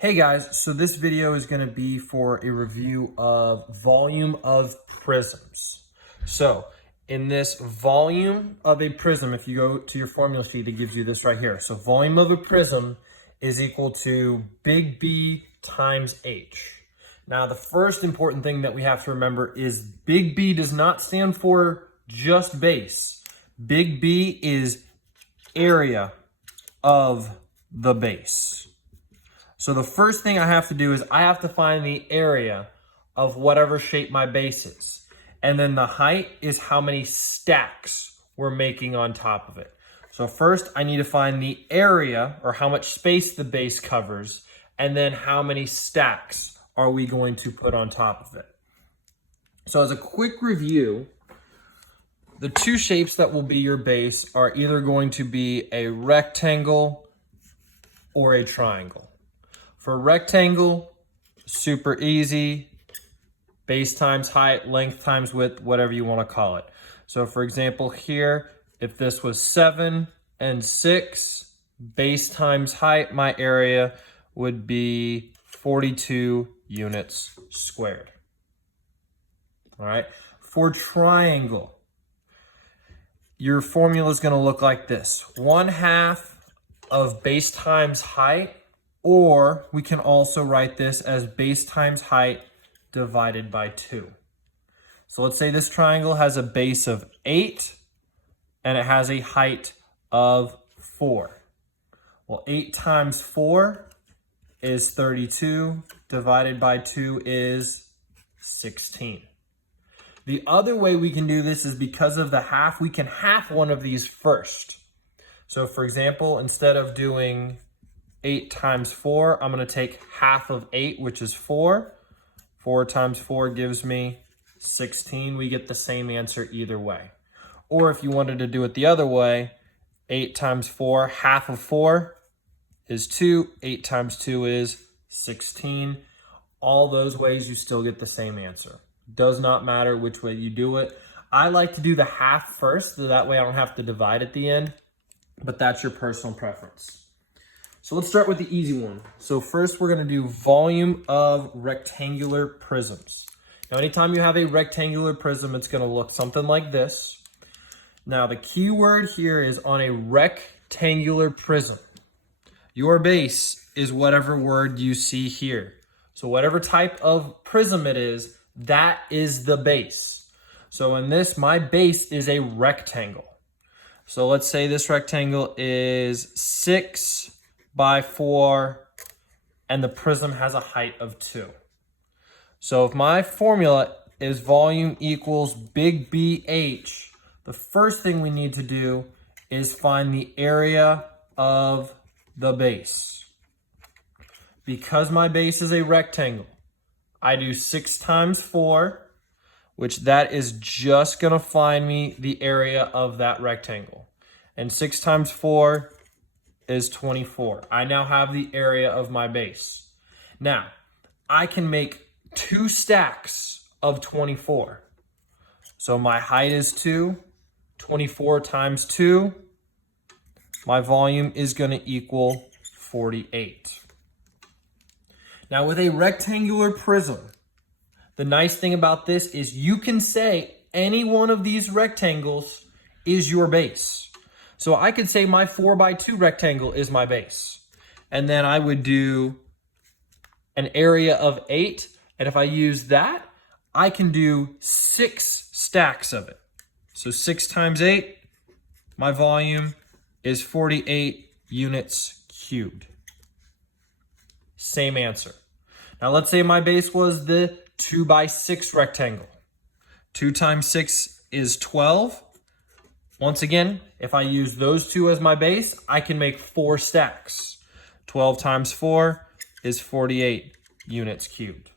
Hey guys, so this video is going to be for a review of volume of prisms. So in this volume of a prism, if you go to your formula sheet, it gives you this right here. So volume of a prism is equal to big B times H. Now the first important thing that we have to remember is big B does not stand for just base. Big B is area of the base. So the first thing I have to do is I have to find the area of whatever shape my base is. And then the height is how many stacks we're making on top of it. So first I need to find the area, or how much space the base covers, and then how many stacks are we going to put on top of it. So as a quick review, the two shapes that will be your base are either going to be a rectangle or a triangle. For a rectangle, super easy, base times height, length times width, whatever you want to call it. So for example here, if this was 7 and 6, base times height, my area would be 42 units squared. All right, for triangle, your formula is going to look like this: 1/2 of base times height, or we can also write this as base times height divided by 2. So let's say this triangle has a base of 8 and it has a height of 4. Well, 8 times 4 is 32, divided by 2 is 16. The other way we can do this is because of the half, we can half one of these first. So for example, instead of doing 8 times 4, I'm going to take half of 8, which is 4. 4 times 4 gives me 16. We get the same answer either way. Or if you wanted to do it the other way, 8 times 4, half of 4 is 2. 8 times 2 is 16. All those ways you still get the same answer. Does not matter which way you do it. I like to do the half first, so that way I don't have to divide at the end, but that's your personal preference. So let's start with the easy one. So first we're going to do volume of rectangular prisms. Now anytime you have a rectangular prism, it's going to look something like this. Now the key word here is on a rectangular prism. Your base is whatever word you see here. So whatever type of prism it is, that is the base. So in this, my base is a rectangle. So let's say this rectangle is 6 by 4, and the prism has a height of 2. So if my formula is volume equals big BH, the first thing we need to do is find the area of the base. Because my base is a rectangle, I do 6 times 4, which that is just going to find me the area of that rectangle. And 6 times 4 is 24. I now have the area of my base. Now, I can make 2 stacks of 24. So my height is 2. 24 times 2. My volume is going to equal 48. Now with a rectangular prism, the nice thing about this is you can say any one of these rectangles is your base. So I could say my 4 by 2 rectangle is my base. And then I would do an area of 8. And if I use that, I can do 6 stacks of it. So 6 times 8, my volume is 48 units cubed. Same answer. Now let's say my base was the 2 by 6 rectangle. 2 times 6 is 12. Once again, if I use those two as my base, I can make 4 stacks. 12 times 4 is 48 units cubed.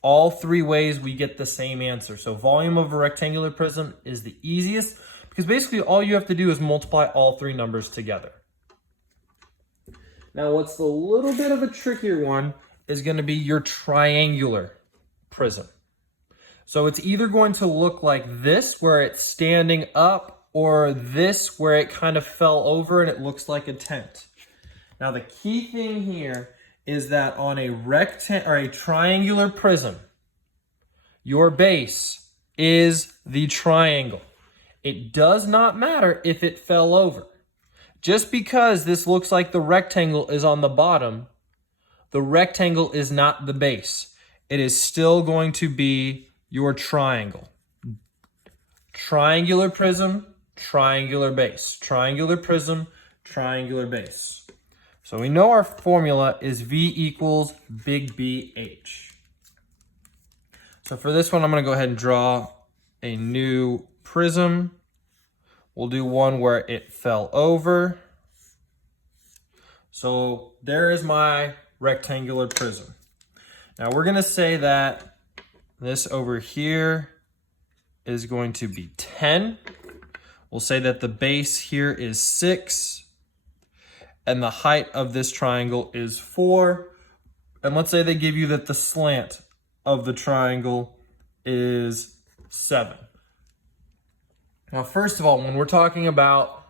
All 3 ways we get the same answer. So volume of a rectangular prism is the easiest because basically all you have to do is multiply all 3 numbers together. Now what's the little bit of a trickier one is going to be your triangular prism. So it's either going to look like this where it's standing up, or this where it kind of fell over and it looks like a tent. Now the key thing here is that on a triangular prism, your base is the triangle. It does not matter if it fell over. Just because this looks like the rectangle is on the bottom, the rectangle is not the base. It is still going to be your triangle. Triangular prism, triangular base. Triangular prism, triangular base. So we know our formula is V equals big BH. So for this one, I'm going to go ahead and draw a new prism. We'll do one where it fell over. So there is my rectangular prism. Now we're going to say that this over here is going to be 10. We'll say that the base here is 6. And the height of this triangle is 4. And let's say they give you that the slant of the triangle is 7. Now, first of all, when we're talking about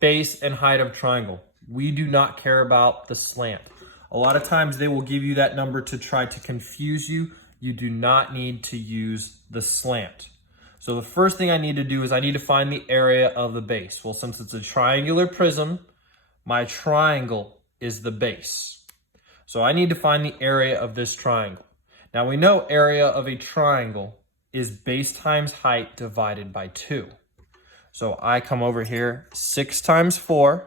base and height of triangle, we do not care about the slant. A lot of times they will give you that number to try to confuse you. You do not need to use the slant. So the first thing I need to do is I need to find the area of the base. Well, since it's a triangular prism, my triangle is the base. So I need to find the area of this triangle. Now we know area of a triangle is base times height divided by 2. So I come over here, 6 times 4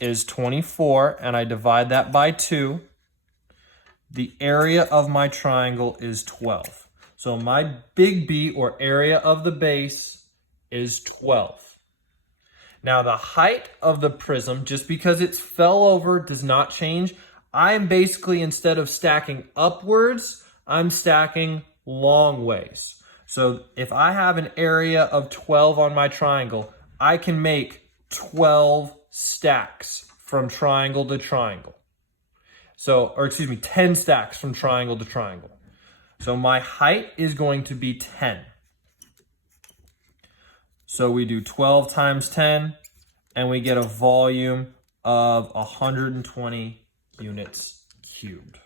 is 24, and I divide that by 2. The area of my triangle is 12. So my big B, or area of the base, is 12. Now the height of the prism, just because it's fell over, does not change. I'm basically, instead of stacking upwards, I'm stacking long ways. So if I have an area of 12 on my triangle, I can make 12 stacks from triangle to triangle. So, or excuse me, 10 stacks from triangle to triangle. So my height is going to be 10. So we do 12 times 10, and we get a volume of 120 units cubed.